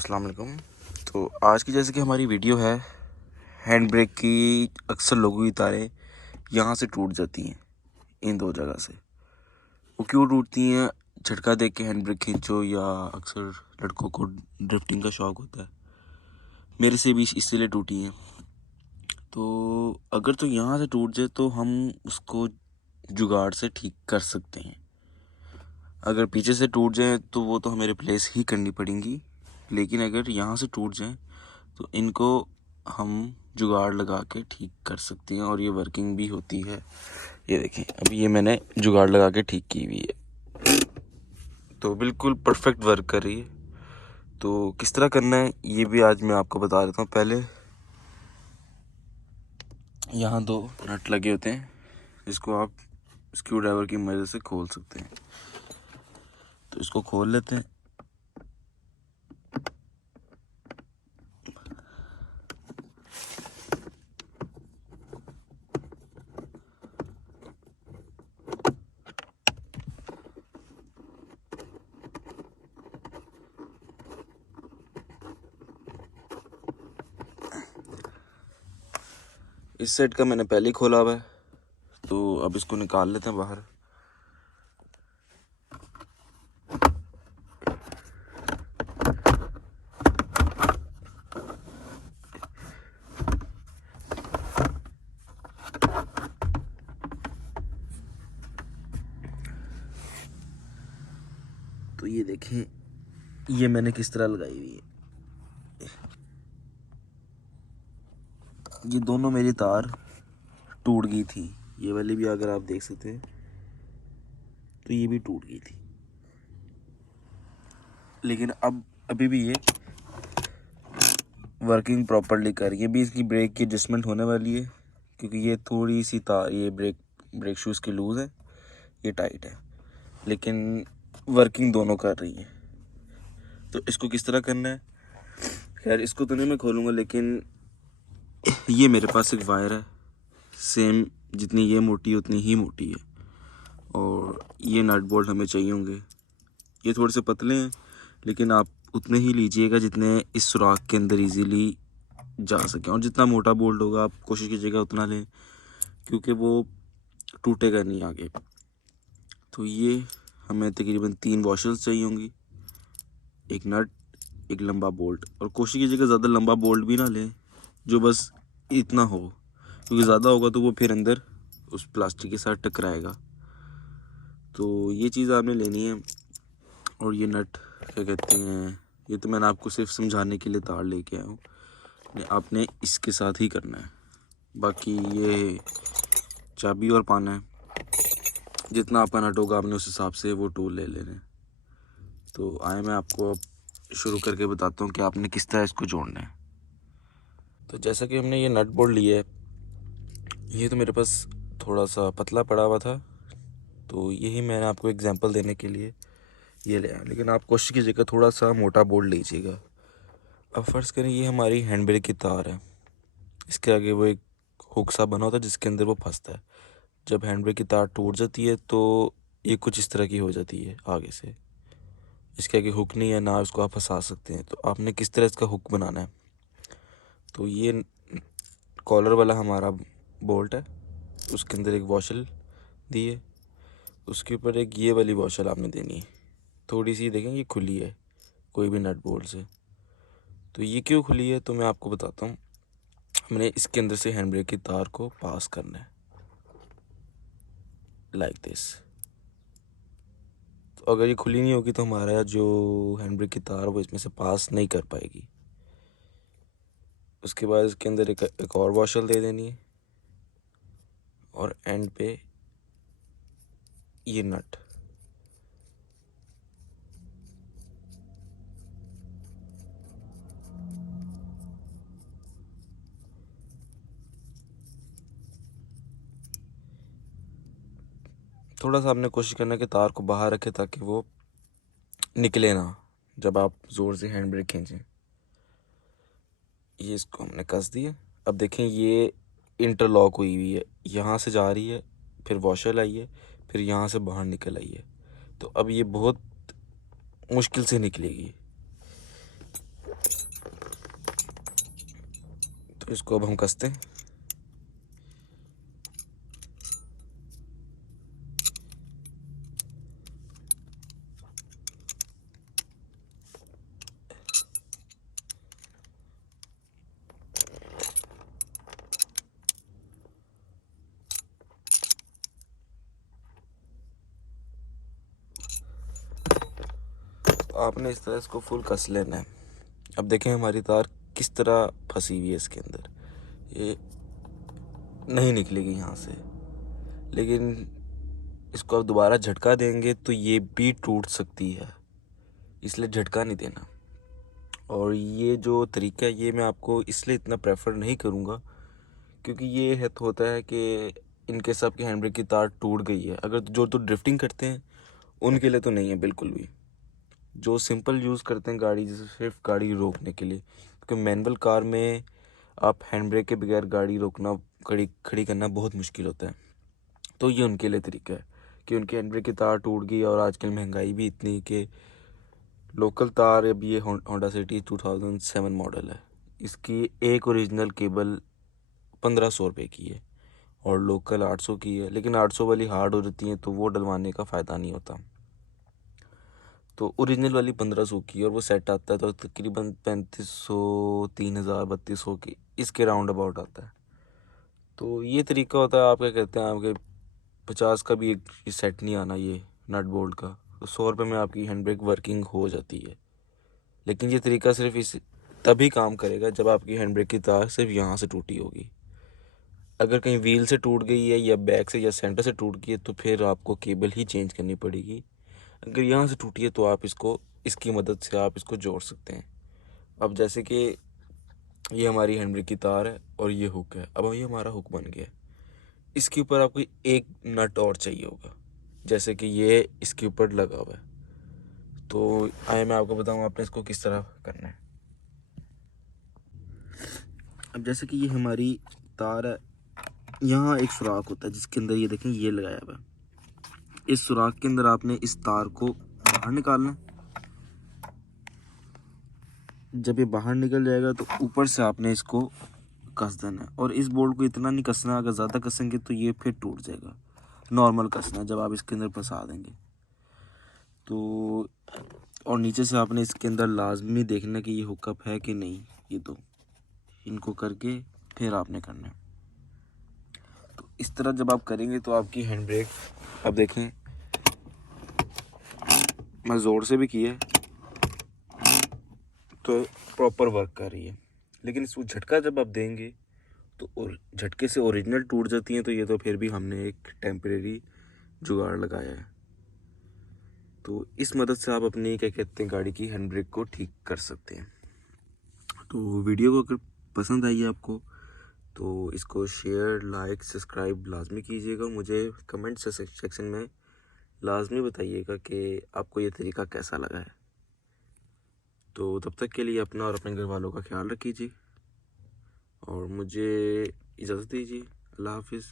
अस्सलाम वालेकुम। तो आज की जैसे कि हमारी वीडियो है, हैंड ब्रेक की अक्सर लोगों की तारें यहाँ से टूट जाती हैं, इन दो जगह से। वो क्यों टूटती हैं? झटका दे के हैंड ब्रेक खींचो, या अक्सर लड़कों को ड्रिफ्टिंग का शौक़ होता है, मेरे से भी इसीलिए टूटी हैं। तो अगर तो यहाँ से टूट जाए तो हम उसको जुगाड़ से ठीक कर सकते हैं। अगर पीछे से टूट जाए तो वो तो हमें रिप्लेस ही करनी पड़ेंगी, लेकिन अगर यहाँ से टूट जाए तो इनको हम जुगाड़ लगा के ठीक कर सकते हैं, और ये वर्किंग भी होती है। ये देखें, अभी ये मैंने जुगाड़ लगा के ठीक की हुई है, तो बिल्कुल परफेक्ट वर्क कर रही है। तो किस तरह करना है ये भी आज मैं आपको बता देता हूँ। पहले यहाँ दो नट लगे होते हैं, जिसको आप स्क्रू ड्राइवर की मदद से खोल सकते हैं। तो इसको खोल लेते हैं। इस सेट का मैंने पहले ही खोला हुआ है, तो अब इसको निकाल लेते हैं बाहर। तो ये देखें, ये मैंने किस तरह लगाई हुई है। ये दोनों मेरी तार टूट गई थी, ये वाली भी अगर आप देख सकते हैं तो ये भी टूट गई थी, लेकिन अब अभी भी ये वर्किंग प्रॉपरली कर रही है। अभी इसकी ब्रेक की एडजस्टमेंट होने वाली है, क्योंकि ये थोड़ी सी तार, ये ब्रेक शूज़ की लूज़ है, ये टाइट है, लेकिन वर्किंग दोनों कर रही है। तो इसको किस तरह करना है, खैर इसको तो नहीं मैं खोलूँगा, लेकिन ये मेरे पास एक वायर है, सेम जितनी ये मोटी उतनी ही मोटी है, और ये नट बोल्ट हमें चाहिए होंगे। ये थोड़े से पतले हैं, लेकिन आप उतने ही लीजिएगा जितने इस सुराख के अंदर इजीली जा सकें, और जितना मोटा बोल्ट होगा आप कोशिश कीजिएगा उतना लें, क्योंकि वो टूटेगा नहीं आगे। तो ये हमें तकरीबन 3 वॉशर्स चाहिए होंगी, एक नट, एक लंबा बोल्ट, और कोशिश कीजिएगा ज़्यादा लंबा बोल्ट भी ना लें, जो बस इतना हो, क्योंकि ज़्यादा होगा तो वो फिर अंदर उस प्लास्टिक के साथ टकराएगा। तो ये चीज़ आपने लेनी है। और ये नट क्या कहते हैं, ये तो मैंने आपको सिर्फ समझाने के लिए तार लेके आया हूँ, आपने इसके साथ ही करना है। बाकी ये चाबी और पाना है, जितना आपका नट होगा आपने उस हिसाब से वो टूल ले लेने। तो आए मैं आपको अब शुरू करके बताता हूँ कि आपने किस तरह इसको जोड़ना है। तो जैसा कि हमने ये नट बोल्ट लिया है, ये तो मेरे पास थोड़ा सा पतला पड़ा हुआ था, तो यही मैंने आपको एग्जांपल देने के लिए ये ले आया, लेकिन आप कोशिश कीजिएगा थोड़ा सा मोटा बोल्ट लीजिएगा। अब फ़र्ज़ करें ये हमारी हैंड ब्रेक की तार है, इसके आगे वो एक हुक सा बना होता है जिसके अंदर वो फंसता है। जब हैंड ब्रेक की तार टूट जाती है तो ये कुछ इस तरह की हो जाती है आगे से, इसके आगे हुक नहीं है ना, उसको आप फंसा सकते हैं। तो आपने किस तरह इसका हुक बनाना है, तो ये कॉलर वाला हमारा बोल्ट है, उसके अंदर एक वॉशल दी है, उसके ऊपर एक ये वाली वॉशल आपने देनी है। थोड़ी सी देखें ये खुली है कोई भी नट बोल्ट से। तो ये क्यों खुली है तो मैं आपको बताता हूँ। हमने इसके अंदर से हैंड ब्रेक की तार को पास करना है, लाइक दिस। तो अगर ये खुली नहीं होगी तो हमारा जो हैंड ब्रेक की तार वो इसमें से पास नहीं कर पाएगी। उसके बाद इसके अंदर एक और वॉशल दे देनी है, और एंड पे ये नट। थोड़ा सा आपने कोशिश करना है कि तार को बाहर रखें ताकि वो निकले ना जब आप ज़ोर से हैंड ब्रेक खींचें। ये इसको हमने कस दिया। अब देखें ये इंटरलॉक हुई हुई है, यहाँ से जा रही है, फिर वॉशर आई है, फिर यहाँ से बाहर निकल आई है। तो अब ये बहुत मुश्किल से निकलेगी। इसको अब हम कसते हैं। आपने इस तरह इसको फुल कस लेना है। अब देखें हमारी तार किस तरह फंसी हुई है इसके अंदर, ये नहीं निकलेगी यहाँ से। लेकिन इसको अब दोबारा झटका देंगे तो ये भी टूट सकती है, इसलिए झटका नहीं देना। और ये जो तरीका है ये मैं आपको इसलिए इतना प्रेफर नहीं करूँगा क्योंकि ये है तो होता है कि इनके सब की हैंड ब्रेक की तार टूट गई है, अगर जो तो ड्रिफ्टिंग करते हैं उनके लिए तो नहीं है बिल्कुल भी। जो सिंपल यूज़ करते हैं गाड़ी, जैसे सिर्फ गाड़ी रोकने के लिए, क्योंकि मैनुअल कार में आप हैंड ब्रेक के बगैर गाड़ी रोकना, खड़ी करना बहुत मुश्किल होता है। तो ये उनके लिए तरीका है कि उनकी हैंड ब्रेक की तार टूट गई और आजकल महंगाई भी इतनी कि लोकल तार, अब ये होंडा सिटी 2007 मॉडल है, इसकी एक ओरिजिनल केबल 1500 रुपये की है और लोकल 800 की है। लेकिन 800 वाली हार्ड हो जाती है तो वो डलवाने का फ़ायदा नहीं होता। तो ओरिजिनल वाली 1500 की और वो सेट आता है तो तकरीबन 3500, 3000, 3200 की इसके राउंड अबाउट आता है। तो ये तरीका होता है, आप क्या कहते हैं, आपके 50 का भी एक सेट नहीं आना ये नट बोल्ट का, तो 100 रुपये में आपकी हैंड ब्रेक वर्किंग हो जाती है। लेकिन ये तरीका सिर्फ इस तभी काम करेगा जब आपकी हैंड ब्रेक की तार सिर्फ यहाँ से टूटी होगी। अगर कहीं व्हील से टूट गई है या बैक से या सेंटर से टूट गई है तो फिर आपको केबल ही चेंज करनी पड़ेगी। अगर यहाँ से टूटी है तो आप इसकी मदद से आप इसको जोड़ सकते हैं। अब जैसे कि ये हमारी हैंड ब्रेक की तार है और ये हुक है, अब ये हमारा हुक बन गया है। इसके ऊपर आपको एक नट और चाहिए होगा, जैसे कि ये इसके ऊपर लगा हुआ है। तो आइए मैं आपको बताऊँ आपने इसको किस तरह करना है। अब जैसे कि ये हमारी तार है, यहाँ एक सुराख होता है जिसके अंदर ये देखें ये लगाया हुआ है। इस सुराख के अंदर आपने इस तार को बाहर निकालना। जब ये बाहर निकल जाएगा तो ऊपर से आपने इसको कस देना है। और इस बोल्ट को इतना नहीं कसना, अगर ज़्यादा कसेंगे तो ये फिर टूट जाएगा। नॉर्मल कसना जब आप इसके अंदर फंसा देंगे तो। और नीचे से आपने इसके अंदर लाजमी देखना कि ये हुकअप है कि नहीं, ये दो इनको करके फिर आपने करना है। तो इस तरह जब आप करेंगे तो आपकी हैंड ब्रेक, अब देखें मैं ज़ोर से भी किया तो प्रॉपर वर्क कर रही है। लेकिन इसको झटका जब आप देंगे तो और झटके से ओरिजिनल टूट जाती हैं, तो ये तो फिर भी हमने एक टेम्परेरी जुगाड़ लगाया है। तो इस मदद से आप अपनी क्या कहते हैं गाड़ी की हैंड ब्रेक को ठीक कर सकते हैं। तो वीडियो को अगर पसंद आई है आपको तो इसको शेयर, लाइक, सब्सक्राइब लाजमी कीजिएगा। मुझे कमेंट सेक्शन में लाजमी बताइएगा कि आपको ये तरीका कैसा लगा है। तो तब तक के लिए अपना और अपने घर वालों का ख्याल रखिए और मुझे इजाज़त दीजिए। अल्लाह हाफिज़।